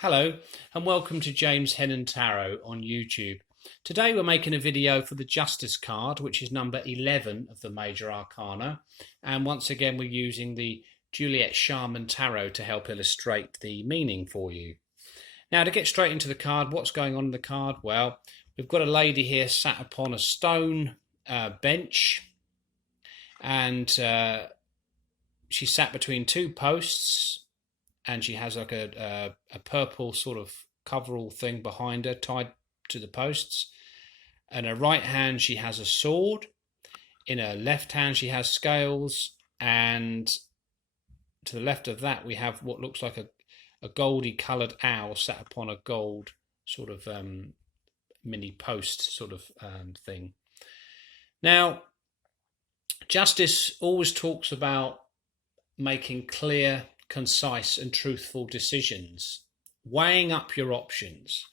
Hello and welcome to James Hennon Tarot on YouTube. Today we're making a video for the Justice card, which is number 11 of the Major Arcana, and once again we're using the Juliet Shaman Tarot to help illustrate the meaning for you. Now, to get straight into the card, what's going on in the card? Well, we've got a lady here sat upon a stone bench, and she sat between two posts, and she has like a purple sort of coverall thing behind her tied to the posts. In her right hand she has a sword, in her left hand she has scales, and to the left of that we have what looks like a goldy coloured owl sat upon a gold sort of mini post sort of thing. Now, Justice always talks about making clear, concise and truthful decisions, weighing up your options,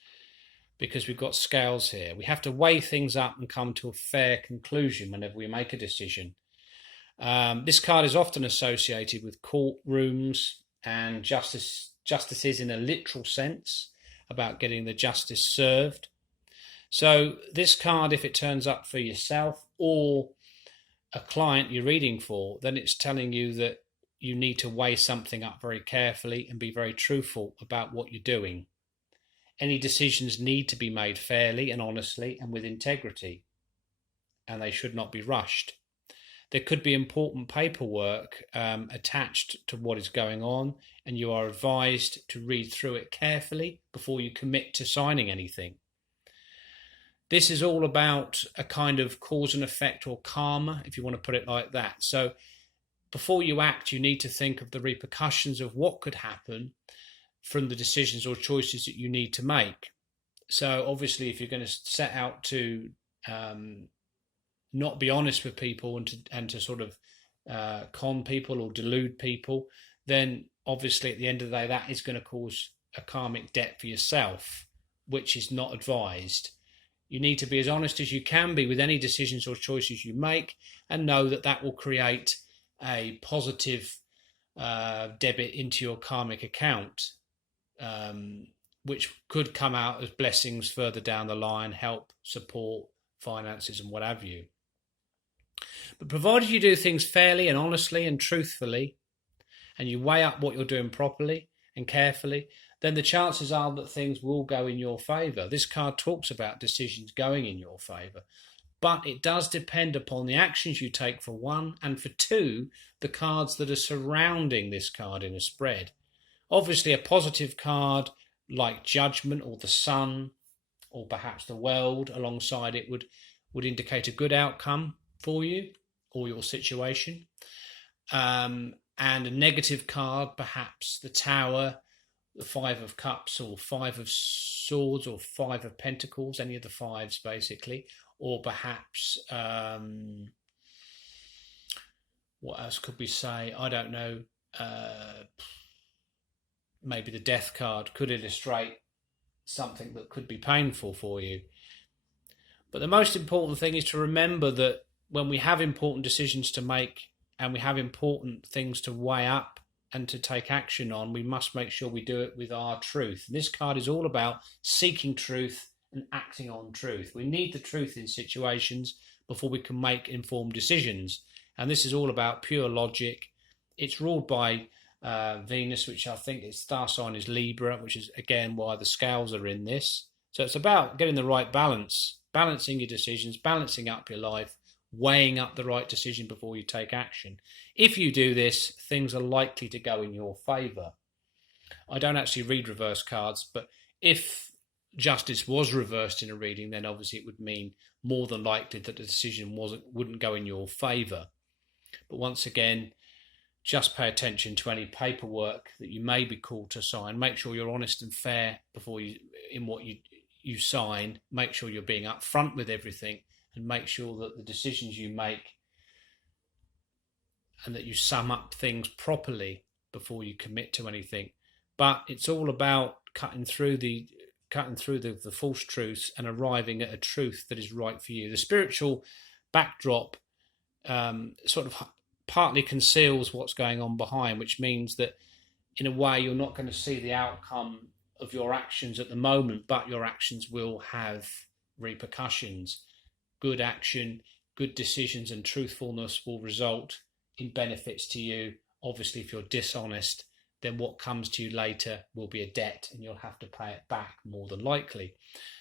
because we've got scales here. We have to weigh things up and come to a fair conclusion whenever we make a decision. This card is often associated with courtrooms and justices in a literal sense, about getting the justice served. So this card, if it turns up for yourself or a client you're reading for, then it's telling you that you need to weigh something up very carefully and be very truthful about what you're doing. Any decisions need to be made fairly and honestly and with integrity, and they should not be rushed. There could be important paperwork attached to what is going on, and you are advised to read through it carefully before you commit to signing anything. This is all about a kind of cause and effect, or karma, if you want to put it like that. So before you act, you need to think of the repercussions of what could happen from the decisions or choices that you need to make. So obviously, if you're going to set out to not be honest with people and to sort of con people or delude people, then obviously at the end of the day that is going to cause a karmic debt for yourself, which is not advised. You need to be as honest as you can be with any decisions or choices you make, and know that that will create a positive debit into your karmic account, which could come out as blessings further down the line, help, support, finances and what have you. But provided you do things fairly and honestly and truthfully, and you weigh up what you're doing properly and carefully, then the chances are that things will go in your favour. This card talks about decisions going in your favour, but it does depend upon the actions you take, for one, and for two, the cards that are surrounding this card in a spread. Obviously, a positive card like Judgment or the Sun, or perhaps the World alongside it, would indicate a good outcome for you or your situation. And a negative card, perhaps the Tower, the Five of Cups, or Five of Swords, or Five of Pentacles, any of the fives basically. Or perhaps, what else could we say? I don't know. Maybe the Death card could illustrate something that could be painful for you. But the most important thing is to remember that when we have important decisions to make and we have important things to weigh up and to take action on, we must make sure we do it with our truth. And this card is all about seeking truth and acting on truth. We need the truth in situations before we can make informed decisions. And this is all about pure logic. It's ruled by Venus, which I think its star sign is Libra, which is again why the scales are in this. So it's about getting the right balance, balancing your decisions, balancing up your life, weighing up the right decision before you take action. If you do this, things are likely to go in your favour. I don't actually read reverse cards, but if Justice was reversed in a reading, then obviously it would mean more than likely that the decision wouldn't go in your favour. But once again, just pay attention to any paperwork that you may be called to sign. Make sure you're honest and fair before in what you sign. Make sure you're being upfront with everything, and make sure that the decisions you make and that you sum up things properly before you commit to anything. But it's all about cutting through the false truths and arriving at a truth that is right for you. The spiritual backdrop sort of partly conceals what's going on behind, which means that in a way you're not going to see the outcome of your actions at the moment, but your actions will have repercussions. Good action, good decisions, and truthfulness will result in benefits to you. Obviously, if you're dishonest, then what comes to you later will be a debt and you'll have to pay it back more than likely.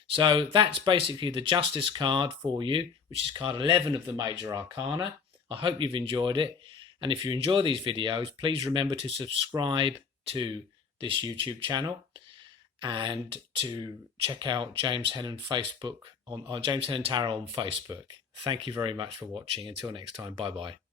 So that's basically the Justice card for you, which is card 11 of the Major Arcana. I hope you've enjoyed it. And if you enjoy these videos, please remember to subscribe to this YouTube channel and to check out James Hennon Facebook on James Hennon Tarot on Facebook. Thank you very much for watching. Until next time, bye bye.